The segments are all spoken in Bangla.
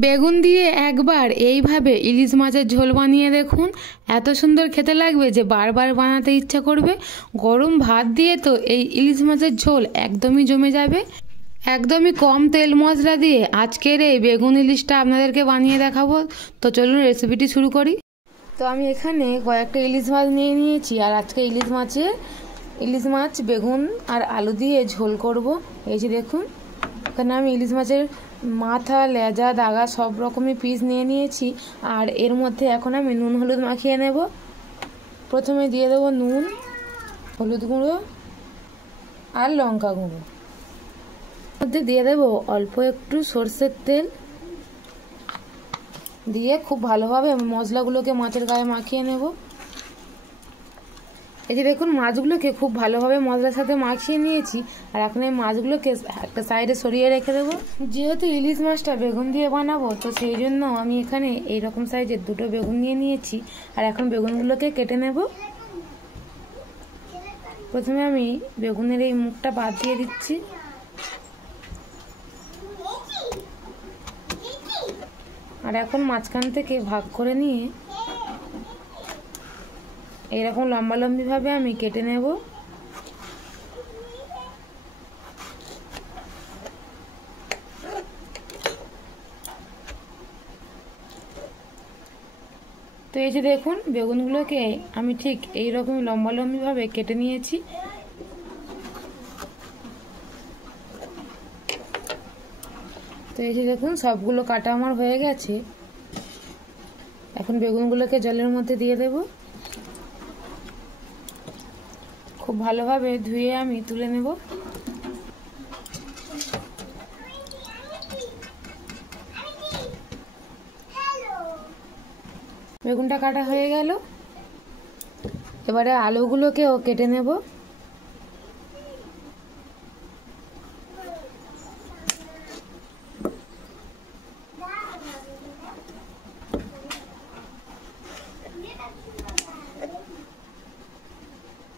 বেগুন দিয়ে একবার এইভাবে ইলিশ মাছের ঝোল বানিয়ে দেখুন, এত সুন্দর খেতে লাগবে যে বারবার বানাতে ইচ্ছা করবে। গরম ভাত দিয়ে তো এই ইলিশ মাছের ঝোল একদমই জমে যাবে। একদমই কম তেল মশলা দিয়ে আজকের এই বেগুন ইলিশটা আপনাদেরকে বানিয়ে দেখাবো। তো চলুন রেসিপিটি শুরু করি। তো আমি এখানে কয়েকটা ইলিশ মাছ নিয়ে নিয়েছি, আর আজকে ইলিশ মাছ বেগুন আর আলু দিয়ে ঝোল করব। এই যে দেখুন, এখানে আমি ইলিশ মাছের মাথা, লেজা, দাগা সব রকমই পিস নিয়ে নিয়েছি। আর এর মধ্যে এখন আমি নুন হলুদ মাখিয়ে নেব। প্রথমে দিয়ে দেবো নুন, হলুদ গুঁড়ো আর লঙ্কা গুঁড়ো। মধ্যে দিয়ে দেবো অল্প একটু সর্ষের তেল, দিয়ে খুব ভালোভাবে মশলাগুলোকে মাছের গায়ে মাখিয়ে নেব। এই যে দেখুন, মাছগুলোকে খুব ভালোভাবে মশলার সাথে মাখিয়ে নিয়েছি। আর এখন এই মাছগুলোকে একটা সাইডে সরিয়ে রেখে দেবো। যেহেতু ইলিশ মাছটা বেগুন দিয়ে বানাবো, তো সেই জন্য আমি এখানে এইরকম সাইজের দুটো বেগুন নিয়ে নিয়েছি। আর এখন বেগুনগুলোকে কেটে নেব। প্রথমে আমি বেগুনের এই মুখটা বাদ দিয়ে দিচ্ছি। আর এখন মাঝখান থেকে ভাগ করে নিয়ে এইরকম লম্বালম্বিভাবে আমি কেটে নেব। তো এই যে দেখুন, বেগুনগুলোকে আমি ঠিক এইরকম লম্বালম্বিভাবে কেটে নিয়েছি। তো এই যে দেখুন, সবগুলো কাটা আমার হয়ে গেছে। এখন বেগুনগুলোকে জলের মধ্যে দিয়ে দেব। খুব ভালোভাবে ধুয়ে আমি তুলে নেব। বেগুনটা কাটা হয়ে গেল। এবারে আলুগুলোকেও কেটে নেব।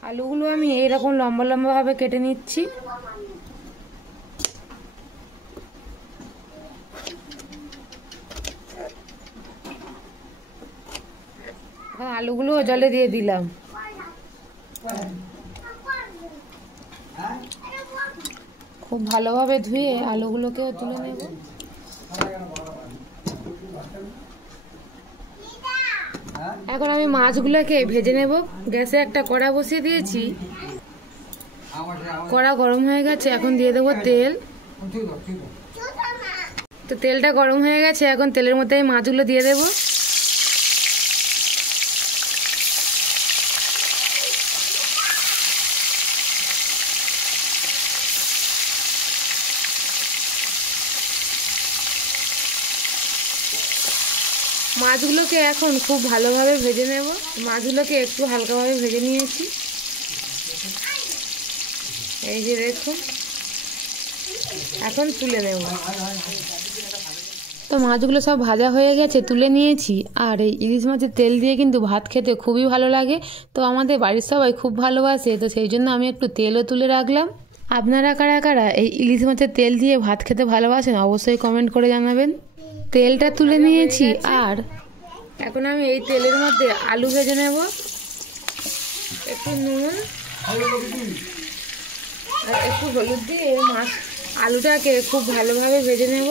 আলুগুলো আমি এইরকম লম্বা লম্বা ভাবে কেটে নিচ্ছি। আলুগুলো জলে দিয়ে দিলাম। খুব ভালোভাবে ধুয়ে আলুগুলোকেও তুলে নেব। এখন আমি মাছগুলোকে ভেজে নেব। গ্যাসে একটা কড়া বসিয়ে দিয়েছি। কড়া গরম হয়ে গেছে, এখন দিয়ে দেবো তেল। তো তেলটা গরম হয়ে গেছে, এখন তেলের মধ্যে আমি মাছগুলো দিয়ে দেবো। মাছগুলোকে এখন খুব ভালোভাবে ভেজে নেব। মাছগুলোকে একটু হালকাভাবে ভেজে নিয়েছি। এই যে দেখুন, এখন তুলে নেব। তো মাছগুলো সব ভাজা হয়ে গেছে, তুলে নিয়েছি। আর এই ইলিশ মাছের তেল দিয়ে কিন্তু ভাত খেতে খুবই ভালো লাগে। তো আমাদের বাড়ির সবাই খুব ভালোবাসে, তো সেই জন্য আমি একটু তেলও তুলে রাখলাম। আপনারা কারা কারা এই ইলিশ মাছের তেল দিয়ে ভাত খেতে ভালোবাসেন অবশ্যই কমেন্ট করে জানাবেন। তেলটা তুলে নিয়েছি। আর এখন আমি এই তেলের মধ্যে আলু ভেজে নেব। একটু নুন আর একটু হলুদ দিয়ে আলুটাকে খুব ভালোভাবে ভেজে নেব।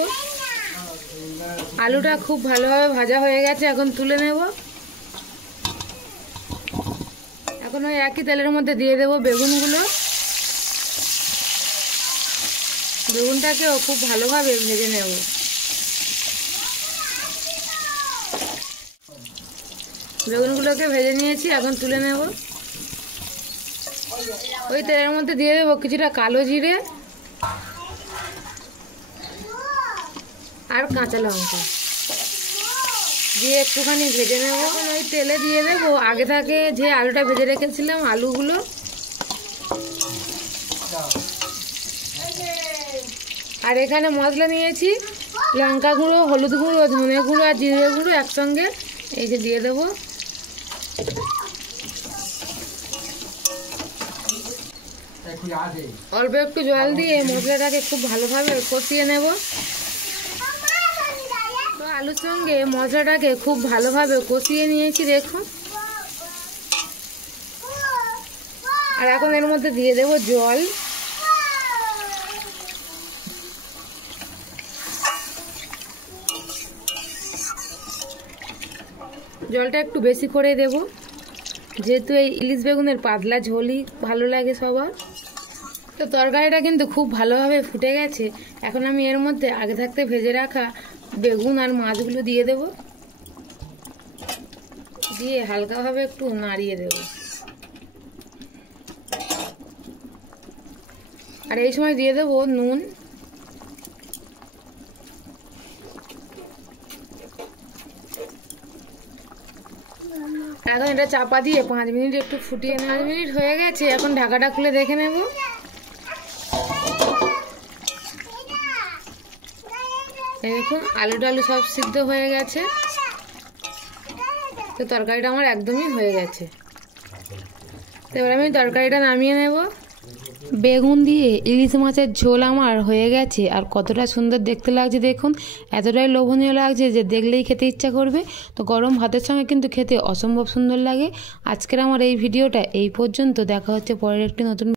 আলুটা খুব ভালোভাবে ভাজা হয়ে গেছে, এখন তুলে নেব। এখন ওই একই তেলের মধ্যে দিয়ে দেব বেগুনগুলো। বেগুনটাকেও খুব ভালোভাবে ভেজে নেব। বেগুনগুলোকে ভেজে নিয়েছি, এখন তুলে নেব। ওই তেলের মধ্যে দিয়ে দেবো কিছুটা কালো জিরে আর কাঁচা লঙ্কা দিয়ে একটুখানি ভেজে নেব। এখন ওই তেলে দিয়ে দেবো আগে থেকে যে আলুটা ভেজে রেখেছিলাম আলুগুলো। আর এখানে মশলা নিয়েছি, লঙ্কা গুঁড়ো, হলুদ গুঁড়ো, ধনে গুঁড়ো আর জিরে গুঁড়ো একসঙ্গে এই যে দিয়ে দেবো। অল্প একটু জল দিয়ে মশলাটাকে খুব ভালোভাবে কষিয়ে নেব। আলুর সঙ্গে মশলাটাকে খুব ভালোভাবে কষিয়ে নিয়েছি দেখুন। আর এখন এর মধ্যে দিয়ে দেব জল। জলটা একটু বেশি করে দেব, যেহেতু এই ইলিশ বেগুনের পাতলা ঝোলই ভালো লাগে সবার। তো তরকারিটা কিন্তু খুব ভালোভাবে ফুটে গেছে। এখন আমি এর মধ্যে আগে থাকতে ভেজে রাখা বেগুন আর মাছগুলো দিয়ে দেব, দিয়ে হালকাভাবে একটু নাড়িয়ে দেব। আর এই সময় দিয়ে দেব নুন। এখন এটা চাপা দিয়ে 5 মিনিট একটু ফুটিয়ে 5 মিনিট হয়ে গেছে। এখন ঢাকাটা খুলে দেখে নেব। দেখুন আলু টালু সব সিদ্ধ হয়ে গেছে। তো তরকারিটা আমার একদমই হয়ে গেছে। তো এবার আমি তরকারিটা নামিয়ে নেব। বেগুন দিয়ে ইলিশ মাছের ঝোল আমার হয়ে গেছে। আর কতটা সুন্দর দেখতে লাগছে দেখুন, এতটাই লোভনীয় লাগছে যে দেখলেই খেতে ইচ্ছা করবে। তো গরম ভাতের সঙ্গে কিন্তু খেতে অসম্ভব সুন্দর লাগে। আজকের আমার এই ভিডিওটা এই পর্যন্ত। দেখা হচ্ছে পরের একটি নতুন